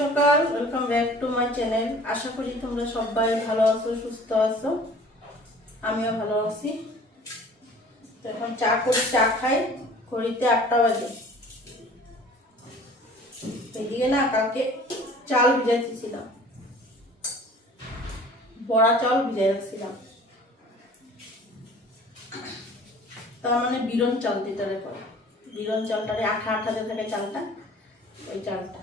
সকাল। Welcome back to my channel আশা করি তোমরা সবাই ভালো আছো, সুস্থ আছো। আমিও ভালো আছি। তো এখন চা করি, চা খাই। ঘড়িতে আটটা বাজে। এদিকে না কালকে চাল ভিজাইতেছিলাম। বড়া চাল ভিজাই রাখছিলাম তার মানে বিরন চাল দিতে করে বিরন চালটারে আঠা আঠাতে থাকে চালটা। ওই চালটা।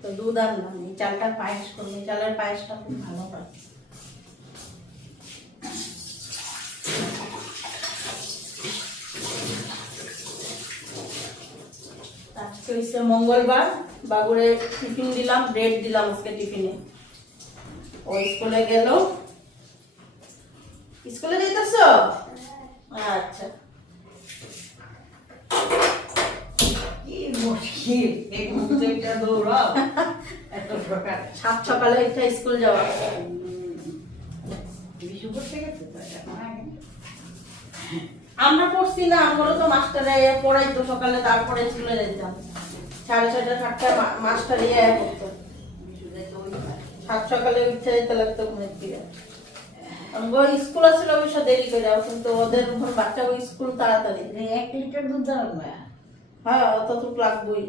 তো দুধ আনলাম এই চালটা পায়েস করব এই চালের পায়েসটা খুব ভালো হয়। আজকে হচ্ছে মঙ্গলবার বাবুরে টিফিন দিলাম ব্রেড দিলাম আজকে টিফিনে। ও স্কুলে গেল। স্কুলে যেতেছ আচ্ছা। কি মুশকিল। এই এত প্রকার। সাত সকালে একটা স্কুল যাওয়া। আমরা পড়ছি না আমরাও তো? মাস্টারে পড়াইতো সকালে তারপরে স্কুলে যেতাম। সাড়ে ছয়টা সাতটা মাস্টার ইয়ে করতো। সাত সকালে উঠতে যেতে লাগতো ঘুমের থেকে স্কুল আসলে অবশ্য দেরি করে কিন্তু ওদের ঘর বাচ্চা ওই স্কুল তাড়াতাড়ি। এক লিটার দুধ দাও হ্যাঁ অতটুক লাগবেই।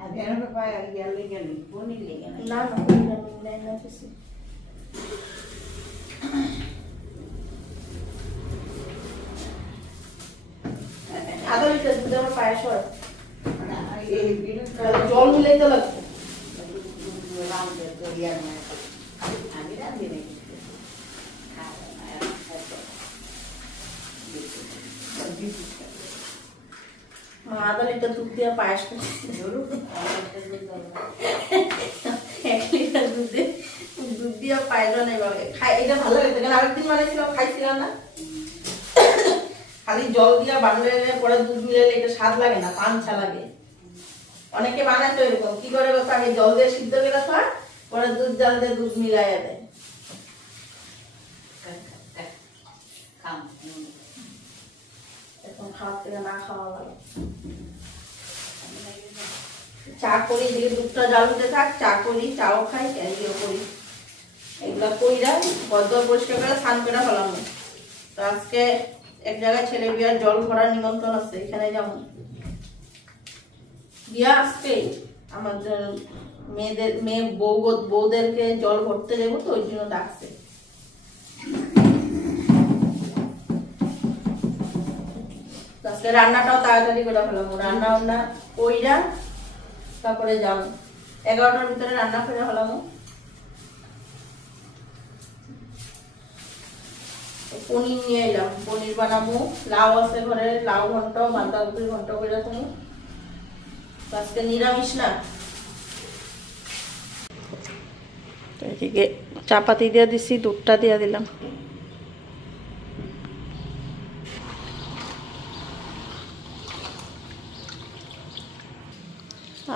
আর এরকম পায় আর গেলে গেলে পনির লেগে না না। আধা লিটার দুধে আমার পায়েস হয়। জল লাগবে। রামদের দরিয়ার মায় আমি রান্ধি নাকি খাওয়া না এত বিশু মা আধা লিটার দুধ দিয়ে পায়েস এক লিটার দুধে দুধ দিয়ে না এভাবে খাই, এটা ভালো লাগে কারণ আরেকদিন বানাইছিলাম, খাইছিলাম না। খালি জল দিয়ে বানলে পরে দুধ মিলালে এটা স্বাদ লাগে না পাঞ্চা লাগে। অনেকে বানায় তো এরকম। কি করে বলতো? আগে জল দিয়ে সিদ্ধ করে খায় পরে দুধ, জাল দিয়ে দুধ মিলাইয়া দেয়। খাও হুম। এখন খাওয়ার থেকে না খাওয়া ভালো চা করি দুধটা থাক চা করি। চাও খাই করি এগুলা কইরা পরিষ্কার করে স্নান করে ফেলাম। তো আজকে এক জায়গায় ছেলে বিয়ার জল ভরার নিমন্ত্রণ আছে, এখানে যেমন বিয়া আসবে আমাদের মেয়েদের মেয়ে বউ বউদেরকে জল ভরতে দেবো তো, ওই জন্য ডাকছে। রান্নাটাও তাড়াতাড়ি করে ফেলাম রান্না বান্না কইরা তারপরে যাম এগারোটার ভিতরে রান্না করে ফেলাম পনির নিয়ে এলাম। পনির বানাবো। লাউ আছে ঘরে, লাউ ঘন্ট, বাঁধাকপির ঘন্ট করে তুমি আজকে নিরামিষ না? চাপাতি দিয়ে দিছি, দুধটা দিয়ে দিলাম।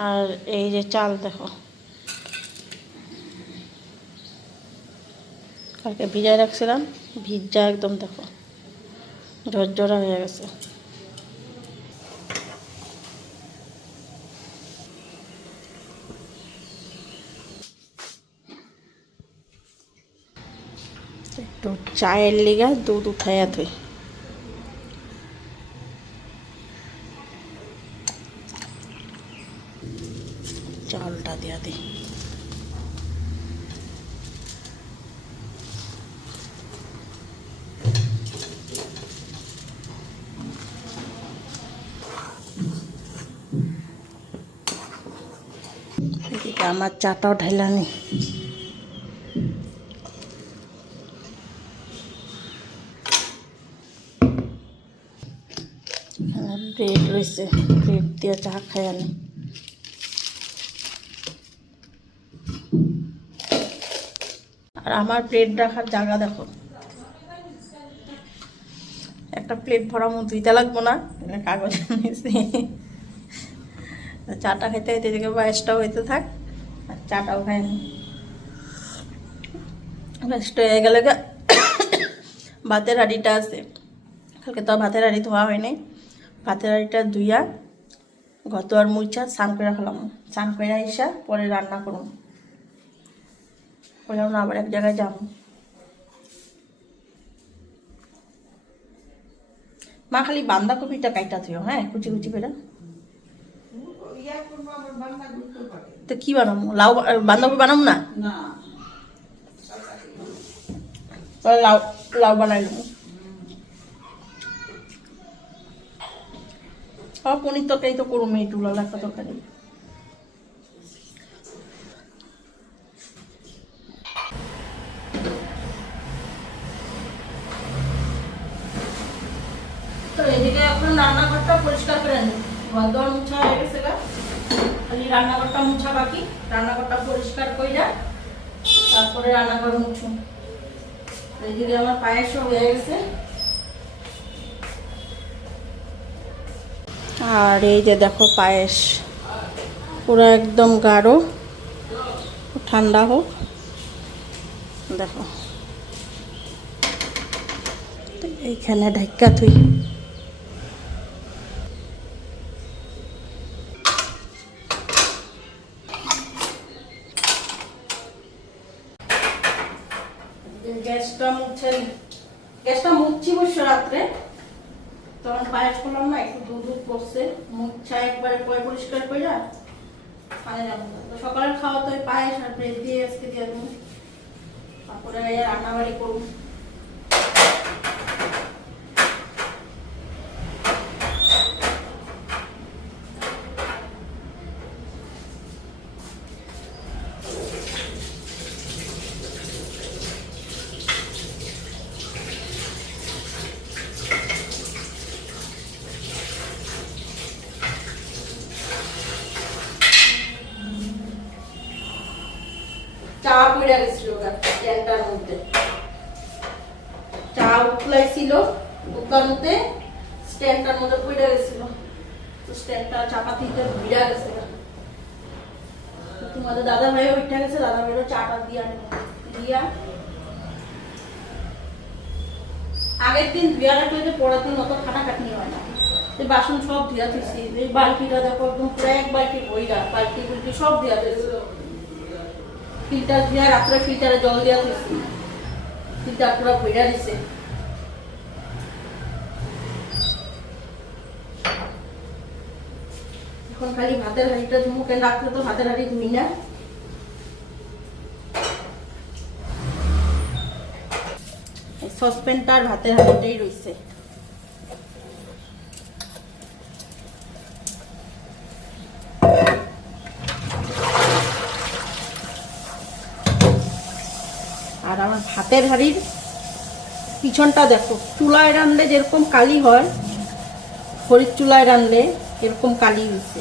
আর এই যে চাল দেখো। কালকে ভিজায় রাখছিলাম, ভিজা একদম দেখো। ঝরঝরা হয়ে গেছে। একটু চায়ের লিগা দুধ উঠাইয়া থই চালটা দিয়া দিই এদিকে আমার চাটাও ঢাইলানি ব্রেড রয়েছে ব্রেড দিয়ে চা খাই আনি আর আমার প্লেট রাখার জায়গা দেখো। একটা প্লেট ভরা মতো ধুইতে লাগবো না? কাগজ নিয়েছি চাটা খাইতে খাইতে এদিকে বয়সটাও হইতে থাক। চাটাও খাইনি বয়সটা হয়ে গেলে ভাতের হাঁড়িটা আছে। কালকে তো ভাতের হাঁড়ি ধোয়া হয়নি ভাতের হাঁড়িটা ধুইয়া গত আর মুইচা স্নান করে ফেলাম স্নান করে আইসা পরে রান্না করুন পরে না, আবার এক জায়গায় যাব মা খালি বান্ধাকপিটা কাইটা থিও হ্যাঁ কুচি কুচি করে। তো কি বানাবো? লাউ বা- বান্ধাকপি বানাবো না? লাউ লাউ বানাই নেব। আর পনির তরকারি তো করুম এই টুলা একটা তরকারি। তো এদিকে এখন রান্নাঘরটা পরিষ্কার করে নিই ঘর মুছা হয়ে গেছে খালি রান্নাঘরটা মুছা বাকি। রান্নাঘরটা পরিষ্কার কইরা তারপরে রান্নাঘর মুছুন এদিকে আমার পায়েসও হয়ে গেছে। আর এই যে দেখো পায়েস। পুরো একদম গাঢ়। ঠান্ডা হোক। দেখো। এইখানে ঢাক্কা থুই পায়েস করলাম না, একটু দুধ দুধ করছে। চা একবারে পরে পরিষ্কার করে যা পানি তো সকালের খাওয়া তো পায়েস আর ব্রেড দিয়ে আজকে দিয়ে দেবো। তারপরে রান্না বাড়ি করব চা পড়ে গেছিল ক্যানটার মধ্যে চা উতলাইছিল উতলানোতে স্ট্যান্ডটার মধ্যে পড়ে গেছিল। তো স্ট্যান্ডটা চাপাতিতে ভিড়া গেছে। তোমাদের দাদা ভাই উঠে গেছে দাদা ভাইয়েরও চাটা দিয়া দিয়া। আগের দিন ধুয়া রাখলে যে পরের দিন অত খাটাখাটনি হয় না। বাসন সব ধুয়া এই বালতিটা দেখো একদম পুরো এক বালতি বইরা বালতি বুলতি সব ধুয়া দিয়েছিল ফিল্টার দিয়া রাত্রে ফিল্টারে জল দিয়া দিছি ফিল্টার পুরো ভইরা দিছে। এখন খালি ভাতের হাঁড়িটা ধুমু কেন রাত্রে তো ভাতের হাঁড়ি ধুই না। সসপ্যানটা আর ভাতের হাঁড়িটাই রইছে। আর আমার ভাতের হাঁড়ির পিছনটা দেখো, চুলায় রানলে যেরকম কালি হয় খড়ির চুলায় রানলে এরকম কালি হয়েছে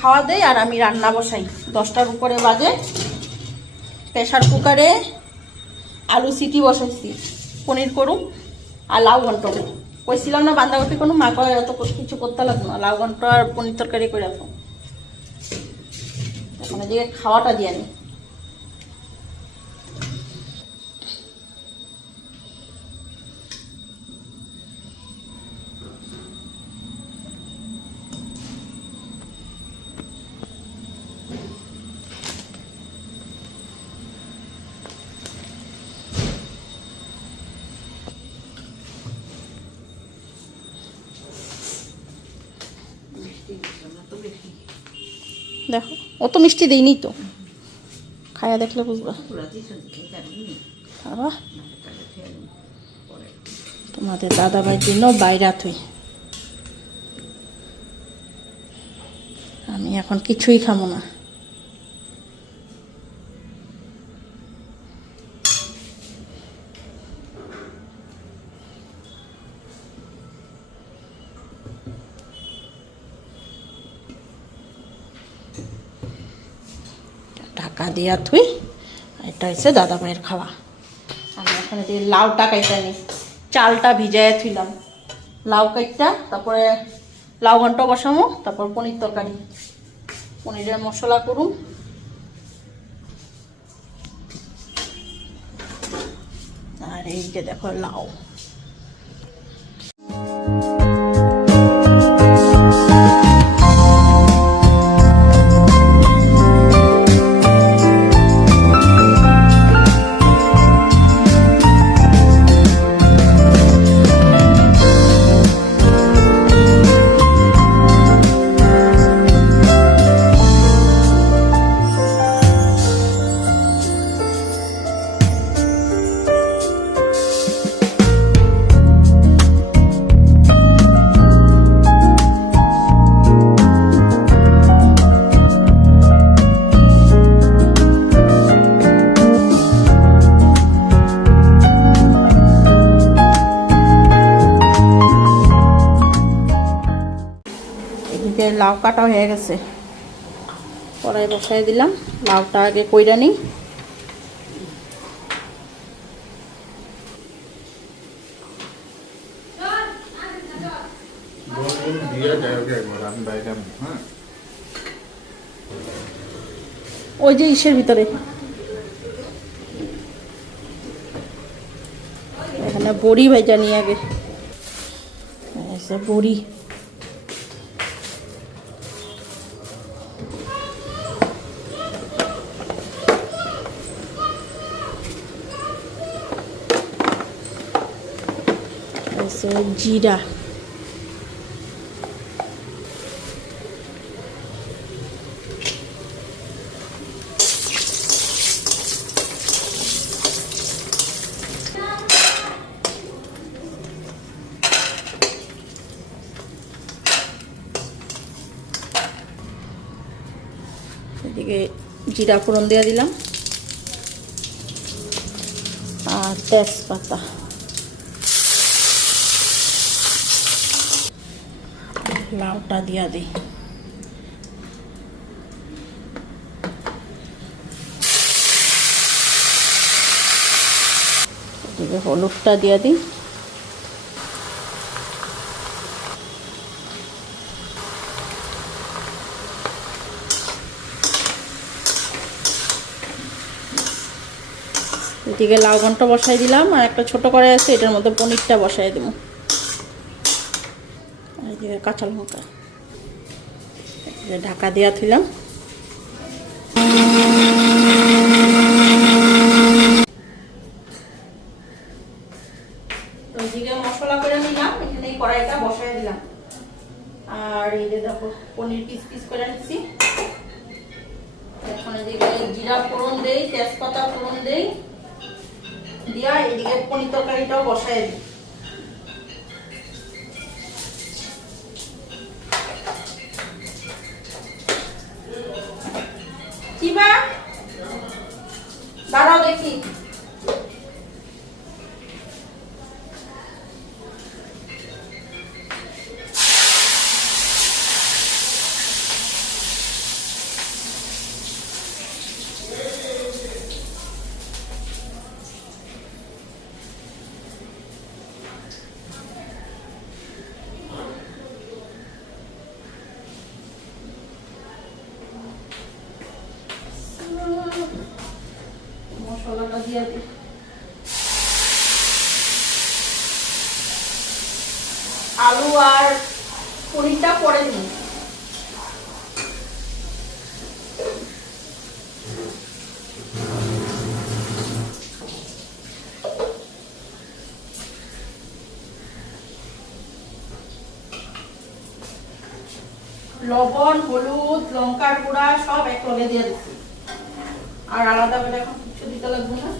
খাওয়া দেয় আর আমি রান্না বসাই। দশটার উপরে বাজে। প্রেশার কুকারে আলু সিটি বসাইছি। পনির করুম আর লাউ ঘন্ট কইছিলাম না বাঁধাকপি কোনো মা করে এত কিছু করতে লাগতো না, লাউ ঘন্ট আর পনির তরকারি করে রাখো। এখন এদিকে খাওয়াটা দিয়ে নি দেখো অত মিষ্টি দেইনি তো। খায়া দেখলে বুঝবা। তোমাদের দাদা ভাইয়ের জন্য বাইরা তুই। আমি এখন কিছুই খাব না ঢাকা দিয়া থুই এটা হচ্ছে দাদা মায়ের খাওয়া। আমি এখানে দিয়ে লাউটা কাইটা নি চালটা ভিজায় থুইলাম। লাউ কাইটটা, তারপরে লাউ ঘন্ট বসামো, তারপর পনির তরকারি। পনিরের মশলা করুন আর এই যে দেখো লাউ। এদিকে লাউ কাটা হয়ে গেছে। কড়াই বসাই দিলাম, লাউটা আগে কইরা নিই। ওই যে ইসের ভিতরে। এখানে বড়ি ভাইজা নিয়ে আগে। বড়ি এই যে জিরা এদিকে জিরা ফোড়ন দিয়ে দিলাম। আর তেজপাতা। লাউটা দিয়া দিই। হলুদটা দিয়ে দিই। এদিকে লাউ ঘন্ট বসাই দিলাম, আর একটা ছোট করে আছে, এটার মধ্যে পনিরটা বসাই দেবো। কাঁচা লঙ্কা। ঢাকা দেওয়া তো মশলা করে নিলাম, এখানে কড়াইটা দিলাম। আর পনির পিস পিস করে এদিকে জিরা ফোড়ন দেই, তেজপাতা ফোড়ন দেই, দিয়া এদিকে পনির তরকারিটাও বসাই দিই। দাঁড়াও দেখি দিয়ে দিই আলু আর পনিরটা পরে দিই লবণ হলুদ লঙ্কার গুঁড়া, সব এক লগে দিয়ে দিচ্ছি। আর আলাদা করে এখন কিছু দিতে লাগবে না।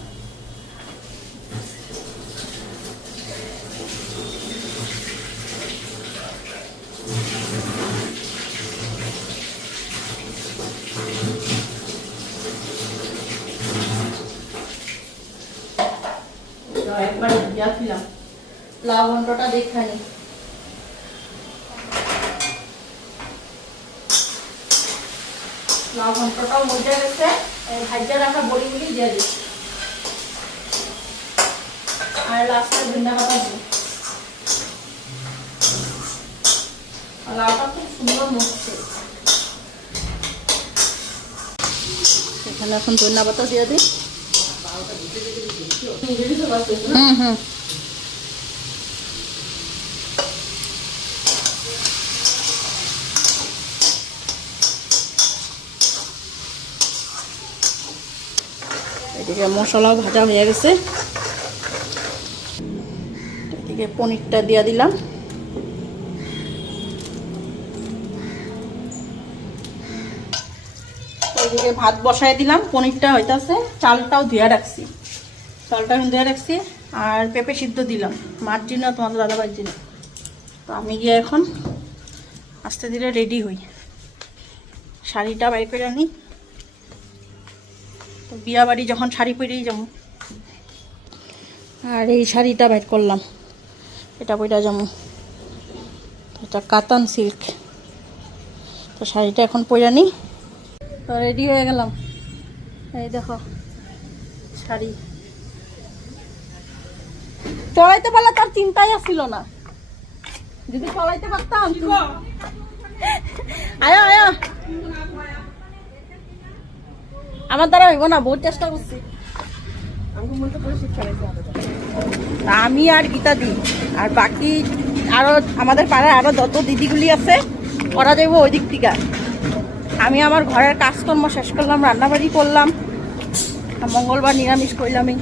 একবার দিয়াছিলাম লবণটা দেখানি লবণটাও মজা গেছে ভাজা রাখা বড়িগুলি দিয়ে দিই আর লাস্টে ধনিয়া পাতা দিই লাউটা খুব সুন্দর মুখছে এখানে এখন ধনিয়া পাতা দিয়ে দিই। হুম হুম। এদিকে মশলাও ভাজা হয়ে গেছে। এদিকে পনিরটা দিয়ে দিলাম। এদিকে ভাত বসায় দিলাম, পনিরটা হইতাছে, চালটাও ধুয়ে রাখছি। চালটা ধুয়ে রাখছি, আর পেঁপে সিদ্ধ দিলাম, মার জন্য তোমাদের দাদাবার জন্য। তো আমি গিয়ে এখন আস্তে ধীরে রেডি হই। শাড়িটা বাইর করে আনি। তো বিয়া বাড়ি যখন শাড়ি পরেই যাব। আর এই শাড়িটা বাইর করলাম। এটা পইটা যাব। এটা কাতান সিল্ক। তো শাড়িটা এখন পরে নিই তো রেডি হয়ে গেলাম। এই দেখো শাড়ি। চড়াইতে পারলে তার চিন্তাই আসছিল না। যদি চড়াইতে পারতাম। আয়া আয়া। আমার দ্বারা হইব না, বহুত চেষ্টা করছি। আমি আর গীতা দি, আর বাকি আরও আমাদের পাড়ায় আরও যত দিদিগুলি আছে, ওরা যাইব ওই দিক থেকে। আমি আমার ঘরের কাজকর্ম শেষ করলাম, রান্নাবাড়ি করলাম মঙ্গলবার নিরামিষ করলামই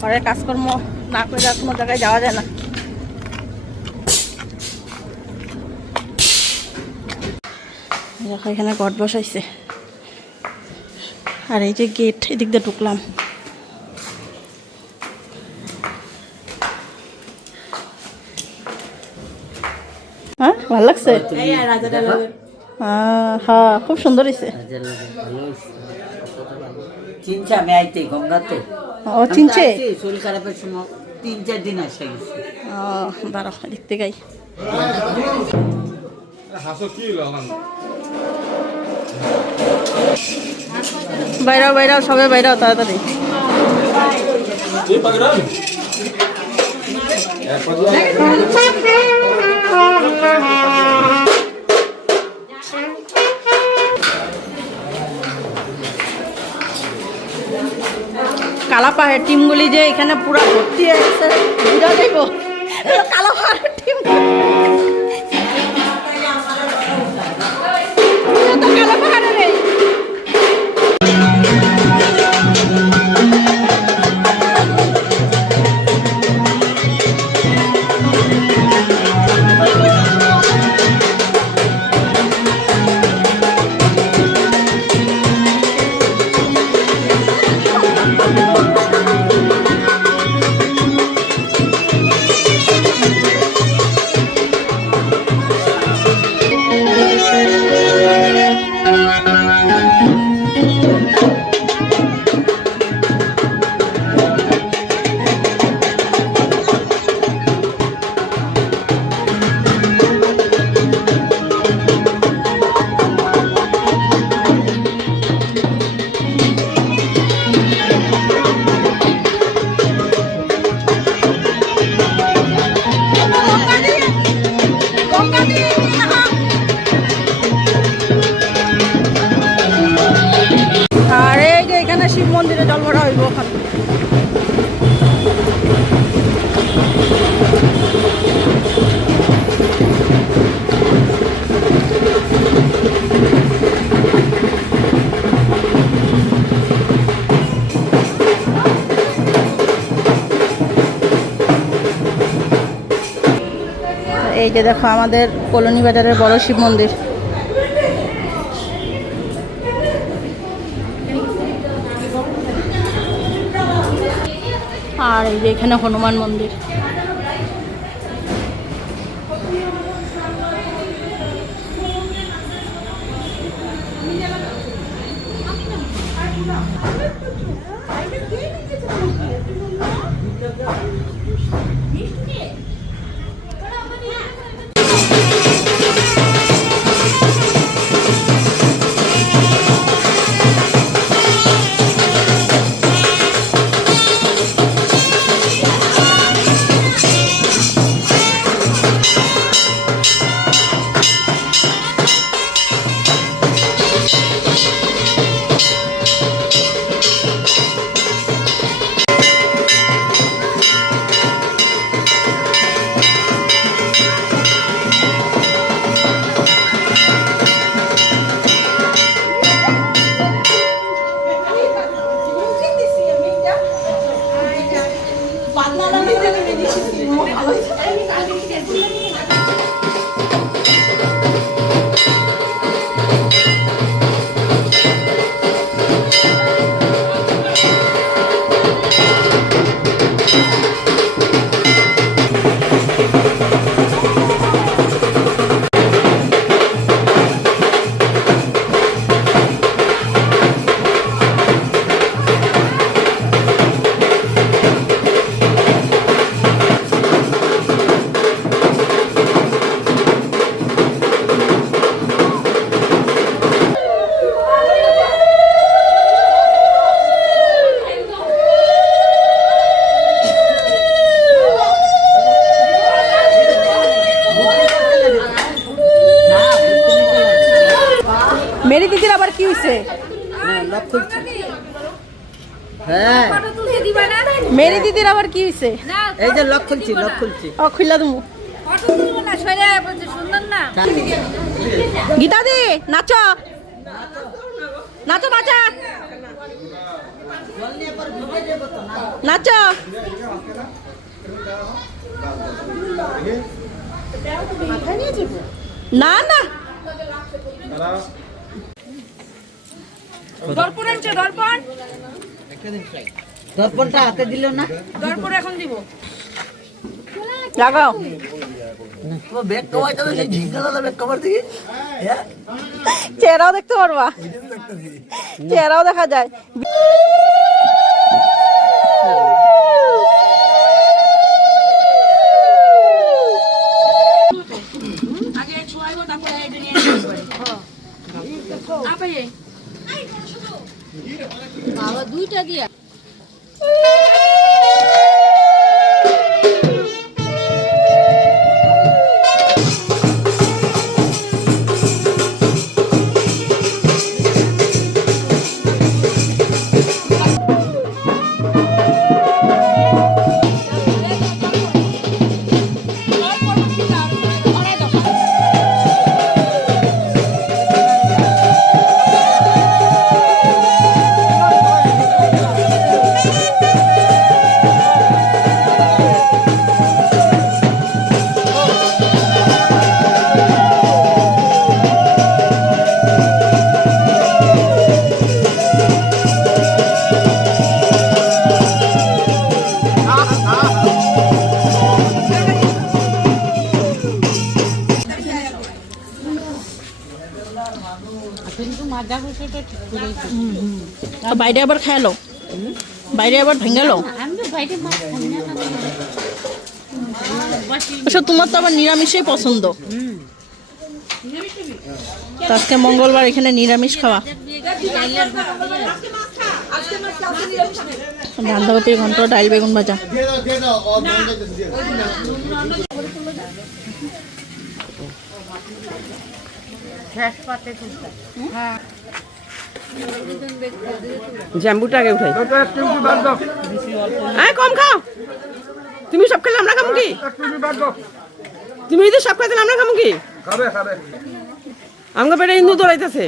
ঘরের কাজকর্ম না করে কোনো জায়গায় যাওয়া যায় না। এখানে ঘট বসাইছে। আর এই যে গেট এদিক দিয়ে ঢুকলাম। হ্যাঁ ভালো লাগছে? হ্যাঁ খুব সুন্দর হয়েছে চিনছে আমি আইতে গঙ্গা তো ও চিনছে শরীর খারাপের সময় তিন চার দিন আসে গেছে। ও দাঁড়াও দেখতে গাই হাসো কি বাইরাও বাইরাও, সবাই বাইরাও, তাড়াতাড়ি। এই পাগড়ান এক পাগড়া কালা পাহাড়ের টিমগুলি যে এখানে পুরা ভর্তি গেছে, বুঝা যাইব? কালা পাহাড়ের টিম। এই যে দেখো আমাদের কলোনি বাজারের বড় শিব মন্দির। আর এই যে এখানে হনুমান মন্দির। হয়েছে এই যে লক খুলছি লক খুলছি। ও খুললা তুমি গীতা দি নাচো। নাচো নাচা। নাচো। না না। দর্পণ আনছে দর্পণ? দর্পণটা হাতে দিল না? দর্পণ এখন দিব। লাগাও। ব্যাগ কভারটা তো সেই ঝিঙ্গালা ব্যাগ কভার থেকে চেহারাও দেখতে পারবা। চেহারাও দেখা যায়। আপে বাবা দুইটা দিয়া বাইরে আবার খেয়ালো বাইরে আবার ভেঙ্গালো আচ্ছা তোমার তো আবার নিরামিষই পছন্দ। আজকে মঙ্গলবার এখানে নিরামিষ খাওয়া। বাঁধাকপি ঘন্ট, ডাইল বেগুন ভাজা। জ্যাম্বুটা আগে উঠাই। আয় কম খাও। তুমি সব খেলে আমরা খাব কি? তুমি যদি সব খেলে আমরা খাব কি আমাকে পেটে হিন্দু দৌড়াইতেছে।